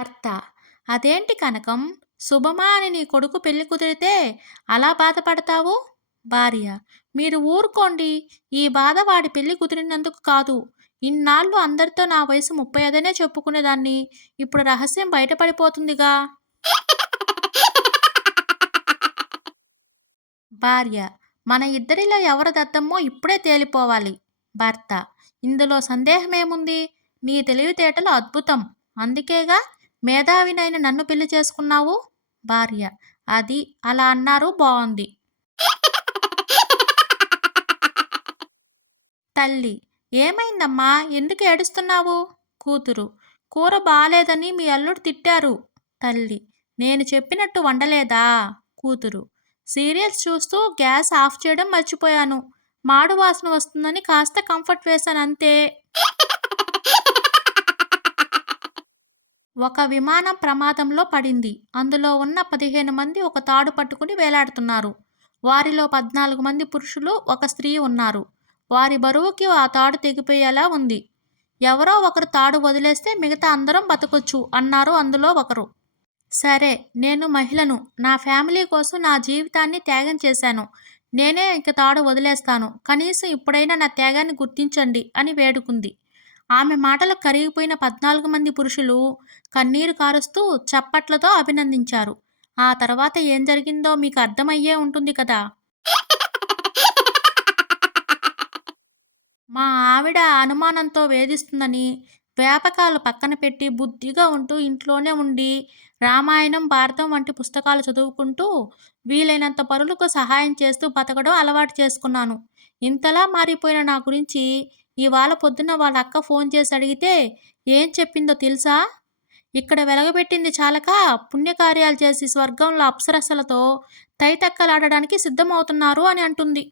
భర్త: అదేంటి కనకం, శుభమా అని నీ కొడుకు పెళ్లి కుదిరితే అలా బాధపడతావు? భార్య: మీరు ఊరుకోండి. ఈ బాధ వాడి పెళ్లి కుదిరినందుకు కాదు. ఇన్నాళ్ళు అందరితో నా వయసు 35 చెప్పుకునేదాన్ని. ఇప్పుడు రహస్యం బయటపడిపోతుందిగా. భార్య: మన ఇద్దరిలో ఎవరు దత్తమ్మో ఇప్పుడే తేలిపోవాలి. భర్త: ఇందులో సందేహమేముంది? నీ తెలివితేటలు అద్భుతం. అందుకేగా మేధావినైన నన్ను పెళ్లి చేసుకున్నావు. భార్య: అది అలా అన్నారు బావుంది. తల్లి: ఏమైందమ్మా, ఎందుకు ఏడుస్తున్నావు? కూతురు: కూర బాలేదని మీ అల్లుడు తిట్టారు. తల్లి: నేను చెప్పినట్టు వండలేదా? కూతురు: సీరియల్స్ చూస్తూ గ్యాస్ ఆఫ్ చేయడం మర్చిపోయాను. మాడు వాసన వస్తుందని కాస్త కంఫర్ట్ వేశాను అంతే. ఒక విమానం ప్రమాదంలో పడింది. అందులో ఉన్న 15 మంది ఒక తాడు పట్టుకుని వేలాడుతున్నారు. వారిలో 14 మంది పురుషులు, ఒక స్త్రీ ఉన్నారు. వారి బరువుకి ఆ తాడు తెగిపోయేలా ఉంది. ఎవరో ఒకరు తాడు వదిలేస్తే మిగతా అందరం బతకొచ్చు అన్నారు అందులో ఒకరు. సరే, నేను మహిళను. నా ఫ్యామిలీ కోసం నా జీవితాన్ని త్యాగం చేశాను. నేనే ఇక తాడు వదిలేస్తాను. కనీసం ఇప్పుడైనా నా త్యాగాన్ని గుర్తించండి అని వేడుకుంది. ఆమె మాటలకు కరిగిపోయిన 14 మంది పురుషులు కన్నీరు కారుస్తూ చప్పట్లతో అభినందించారు. ఆ తర్వాత ఏం జరిగిందో మీకు అర్థమయ్యే ఉంటుంది కదా. మా ఆవిడ అనుమానంతో వేధిస్తుందని వ్యాపకాలు పక్కన పెట్టి బుద్ధిగా ఉంటూ ఇంట్లోనే ఉండి రామాయణం, భారతం వంటి పుస్తకాలు చదువుకుంటూ వీలైనంత పరులకు సహాయం చేస్తూ బతకడం అలవాటు చేసుకున్నాను. ఇంతలా మారిపోయిన నా గురించి ఇవాళ పొద్దున్న వాళ్ళ అక్క ఫోన్ చేసి అడిగితే ఏం చెప్పిందో తెలుసా? ఇక్కడ వెలగబెట్టింది చాలక పుణ్యకార్యాలు చేసి స్వర్గంలో అప్సరసలతో తైతక్కలాడడానికి సిద్ధమవుతున్నారు అని అంటుంది.